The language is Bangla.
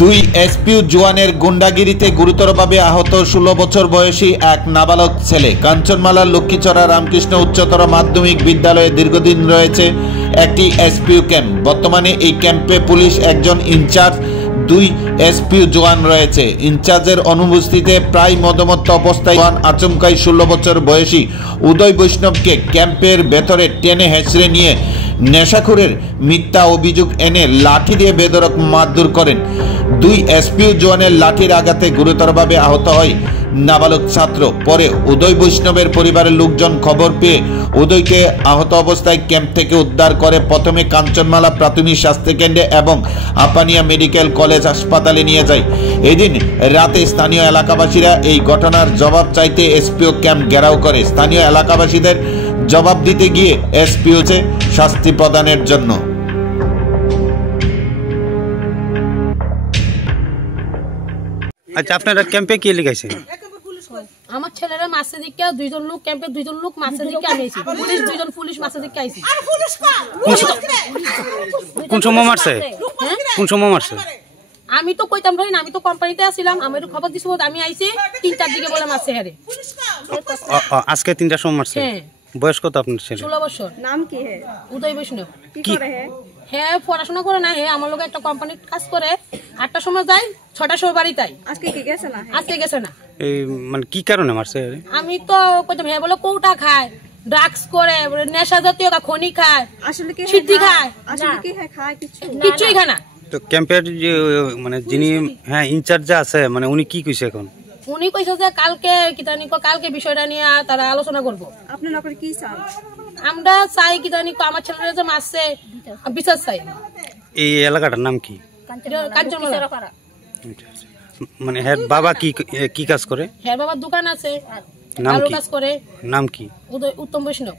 দুই এসপিউ জওয়ানের গুন্ডাগিরিতে গুরুতরভাবে আহত 16 বছর বয়সী এক নাবালক ছেলে। কাঞ্চনমালার লক্ষ্মীছড়া রামকৃষ্ণ উচ্চতর মাধ্যমিক বিদ্যালয়ে দীর্ঘদিন রয়েছে একটি এসপিউ ক্যাম্প। বর্তমানে এই ক্যাম্পে পুলিশ একজন ইনচার্জ, দুই এসপিউ জওয়ান রয়েছে। ইনচার্জের অনুপস্থিতিতে প্রায় মদমত্ত অবস্থায় আচমকাই 16 বছর বয়সী উদয় বৈষ্ণবকে ক্যাম্পের ভেতরে টেনে হেঁচড়ে নিয়ে নেশাখোরের মিথ্যা অভিযোগ এনে লাঠি দিয়ে বেধড়ক মারধর করেন। দুই এসপিউ জওয়ানের লাঠির আঘাতে গুরুতরভাবে আহত হয় নাবালক ছাত্র। পরে উদয় বৈষ্ণবের পরিবারের লোকজন খবর পেয়ে উদয়কে আহত অবস্থায় ক্যাম্প থেকে উদ্ধার করে প্রথমে কাঞ্চনমালা প্রাথমিক স্বাস্থ্যকেন্দ্রে এবং আপানিয়া মেডিকেল কলেজ হাসপাতালে নিয়ে যায়। এদিন রাতে স্থানীয় এলাকাবাসীরা এই ঘটনার জবাব চাইতে এসপিও ক্যাম্প ঘেরাও করে। স্থানীয় এলাকাবাসীদের জবাব দিতে গিয়ে এসপিওকে শাস্তি প্রদানের জন্য। আচ্ছা, আপনারা ক্যাম্পে কি লিখাইছে? আমার ছেলেরা মাসে দিকে দুইজন লোক ক্যাম্পে দুইজন লোক মাসে দিকে আইছি, পুলিশ দুইজন পুলিশ মাসে দিকে আইছি। কোন সময় মারছে? কোন সময় মারছে? আমি তো কইতাম ভাই না, আমি তো কোম্পানিতে আছিলাম। আমার খবর দিছিল, আমি আইছি 3টার দিকে বলে মারছে। হ্যাঁ, আজকে 3টার সময় মারছে। বয়স কত আপনার ছেলে? 16 বছর। নাম কি? হে উদয় বৈষ্ণব। কি করে? হ্যাঁ, পড়াশোনা করে না। হ্যাঁ, আমার লোক একটা কোম্পানির কাজ করে। 8টার সময় যায়, 6টার সময় বাড়ি তাই। আজকে কি গেছে না? আজকে গেছে না। এই মানে কি কারণে মারছে? আমি তো কইতাম হ্যাঁ বলে কৌটা খায়, ড্রাগস করে, নেশা জাতীয় খনি খায়, আসলে কি সিদ্ধি খায়, আসলে কি খায় কিছুই খায় না। তো ক্যাম্পের যে মানে যিনি ইনচার্জ আছে, মানে উনি কি কইছে এখন? উনি কইছে যে কালকে কালকে বিষয়টা নিয়ে তারা আলোচনা করব। আপনারা করে কি চান? আমরা চাই আমার ছেলেরা যে মারছে বিচার চাই। এই এলাকাটার নাম কি? কাঞ্চনমালা। মানে হ্যাঁ, বাবা কি কাজ করে? হ্যাঁ, বাবার দোকান আছে, নাম কাজ করে। নাম কি? উত্তম বৈষ্ণব।